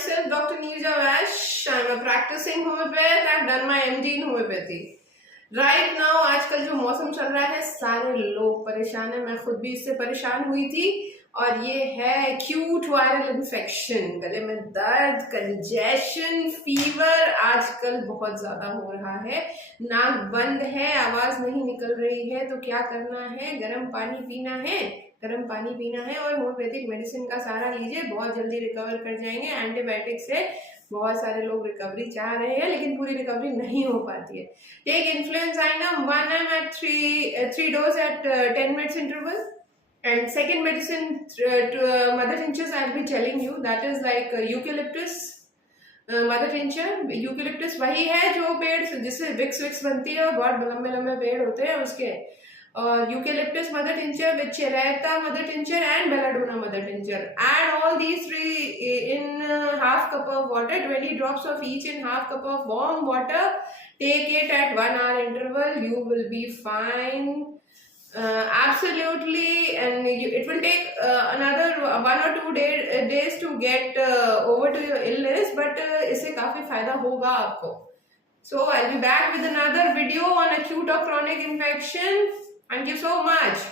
myself Dr. Neerja Vash. I'm a practicing homeopath. I've done my MD in homeopathy. Right now आजकल जो मौसम चल रहा है सारे लोग परेशान है, मैं खुद भी इससे परेशान हुई थी। और ये है एक्यूट वायरल इन्फेक्शन, गले में दर्द, कंजेशन, फीवर आजकल बहुत ज्यादा हो रहा है। नाक बंद है, आवाज नहीं निकल रही है, तो क्या करना है? गर्म पानी पीना है, गर्म पानी पीना है और होम्योपैथिक मेडिसिन का सहारा लीजिए, बहुत जल्दी रिकवर कर जाएंगे। एंटीबायोटिक से बहुत सारे लोग रिकवरी चाह रहे हैं लेकिन पूरी रिकवरी नहीं हो पाती है। Take influenzinum 1 ml at 3 dose at 10 minutes interval. And second medicine, mother tinctures I'll be telling you, that is like eucalyptus mother tincture. Eucalyptus वही है जो पेड़ जिससे विक्स बनती है और बहुत लंबे लंबे पेड़ होते हैं उसके। और eucalyptus mother tincture with chirata mother tincture and belladonna mother tincture. Add all these three in half cup of water, 20 drops of each in half cup of warm water. Take it at 1 hour interval. You will be fine. Absolutely, and it will take another 1 or 2 days to get over to your illness, but इससे काफी फायदा होगा आपको। So I'll be back with another video on acute or chronic infection. Thank you so much.